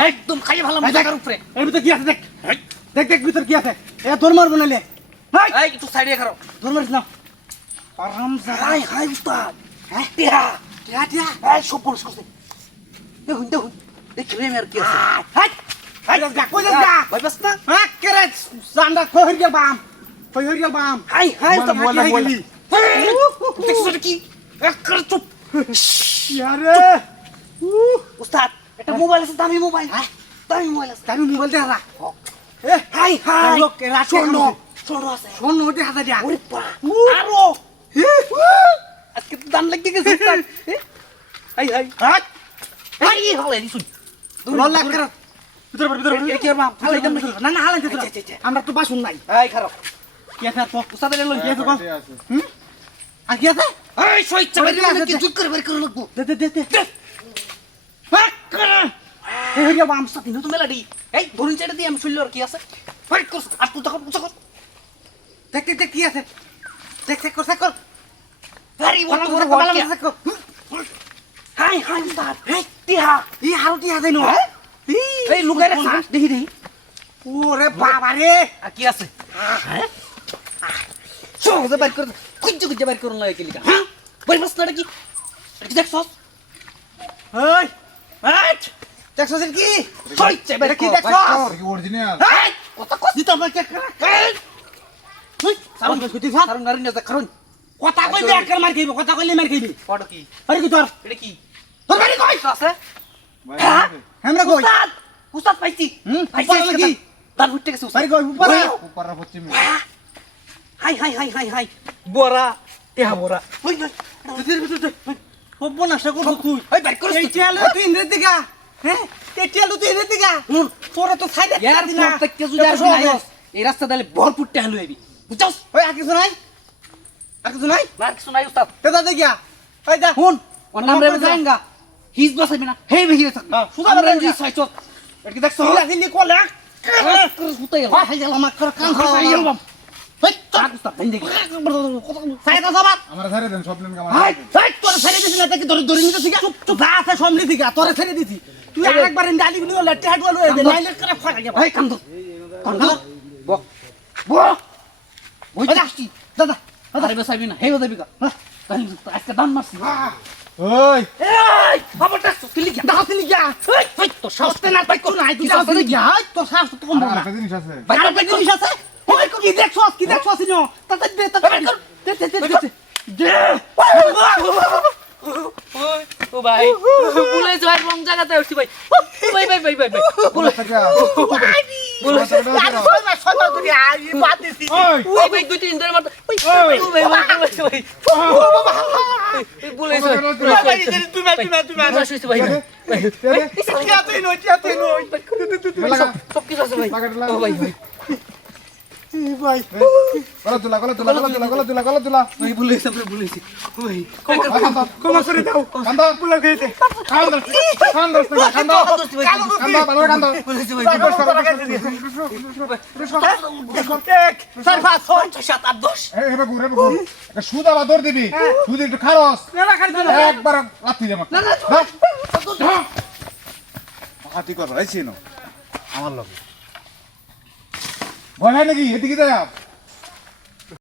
একদম খাইয়ে ভালো জায়গার উপরে এর ভিতর কি আছে দেখ দেখ দেখ ভিতর কি আছে এ তোর মারবো নালে এই একটু সাইডে খাও তোর মারিস না আরাম হাই হাই উস্তাদ টিয়া টিয়া টিয়া এই সব পরিষ্কার করতে দেখুন দেখুন দেখি রে মের কি আছে হাই হাই গা কই যা ভাই বাস না হ্যাঁ কেরে সান্ডা কই গেল বাম হাই হাই উস্তাদ বলা বলি দেখছ কি এক করে চুপ ইয়ারে উস্তাদ এটা মোবাইল আছে দামি মোবাইল দামি মোবাইল আছে তার মোবাইল দেখা এ হাই হাই লোক শোন শোন আছে শোন ওটা হাতে দিয়া ওরে পা আরো আজকে তো দান লাগতে গেছে উস্তাদ হাই হাই হাই হাই হলে শুন রল লাগ কর ভিতর ভিতর কি আর বাম হালাই দাম না না হালাই দিছ আমরা তো বাসুন নাই এই খারাপ কি আছে তো উস্তাদ এর লই গেছে কোন আর কি আছে এই সইচ্ছা বের করে কি জুক করে বের করে লাগবো দে দে দে হাক করে এই হইয়া বাম উস্তাদ ইনো তো মেলাডি এই ধরুন চেটা দি আমি শুনলো আর কি আছে ফাইট কর আর তুই তখন উচ্চ কর দেখ দেখ কি আছে দেখ দেখ কর ভেরি ওয়ান ওর ওয়ান হাই হাই উস্তাদ এই টিহা ই হালটি হাতে নো এই লুকাই রাখছ দেখি দেখি ওরে বাবা রে আর কি আছে হ্যাঁ সহজে বাইর করে কুঞ্জ কুঞ্জ বাইর করুন লাগে লিখা হ্যাঁ বই বাস না কি কি দেখছস এই এই দেখছস কি সইচ্ছা বাইর কি কি দেখছস কি অরিজিনাল এই কত কত দিতা মই চেক কর এই তুই সারন কইতি থাক সারুন গাড়ি না কারণ কথা কইবি একর মার খাইবি কথা কইলে মার খাইবি পড়ো কি আরে কি তোর এটা কি তোর বাড়ি কই আছে হ্যাঁ আমরা কই উস্তাদ উস্তাদ পাইছি পাইছি উপরে কি দান উঠতে গেছে বাড়ি উস্তাদ কই উপরে উপরে পশ্চিমে high high high high high বড়া টেহা বড়া ওই হব না সে করব তুই ওই বাইর করে এই টিয়ালে তুই ইন্দ্র দিগা হ্যাঁ এই টিয়ালে তুই ইন্দ্র দিগা তোরা তো সাইডে यार প্রত্যেক কে যদি আর নাই এই রাস্তা দালে ভরপুর টেহা লইবি বুঝছস ওই আর কিছু নাই আর কিছু নাই মার কিছু নাই উস্তাদ তে দাদা গিয়া ওই দা শুন ওর নাম রে যায়গা হিজ বসাবি না হে বেহি থাক সুদা আমরা রে জি সাইছো এটা কি দেখছো ইলা হিলি কোলা হুতাই হ্যাঁ হাই গেল আমার কর কাম হাই হাই গেল গেল ভাই চাক উস্তাদ দেন দেখি সাইডে সবাত আমরা ছেড়ে দেন সব নেন কামার হাই হাই তোর ছেড়ে দিছি না তাকে ধরে ধরে নিতে শিখা চুপ চুপ যা আছে সমলি দিগা তোরে ছেড়ে দিছি তুই আরেকবার ডালি গুলো লেটে হাট বলো এই নাইলে করে ফাটা যাবে ভাই কান্দো কান্দো ব ব ওই যাচ্ছি দাদা আরে বসাবি না হে বসাবি কা তাহলে আজকে দান মারছি ওই এই খবরটা তুলি গিয়া দাও তুই গিয়া এই তো সাহস না পাই কোন তুই দাও তুই গিয়া তোর সাহস তো কম না একটা জিনিস আছে বাইরে একটা জিনিস আছে ওই কি দেখছস নো তাতে দে তাতে দে দে দে দে ও ভাই বলে যাই রং জায়গাতে উঠছি ভাই ভাই ভাই ভাই ভাই ভাই বলে বলে সবাই তুই আই বাদ দিছি ওই ভাই দুই তিন ধরে মারতে ওই ভাই ভাই ভাই বলে যাই তুই মার শুইছে ভাই কিয়া তুই নই সব কিছু আছে ভাই ও ভাই ভাই ভাই গলা তুলা ভাই বলে সামনে বলেছি ভাই কমা করে দাও কান্দা বুলা গেছে কান্দা ভালো কান্দা বলেছি ভাই স্যার পাঁচ ছয় ছয় সাত আট দশ হেবে গু একটা সুদা বাদর দিবি সুদ একটু খারস না খাই দাও একবার লাথি দে আমাকে হাতি কর আইছিনো আমার লগে ভয় হয় নাকি এদিকে যা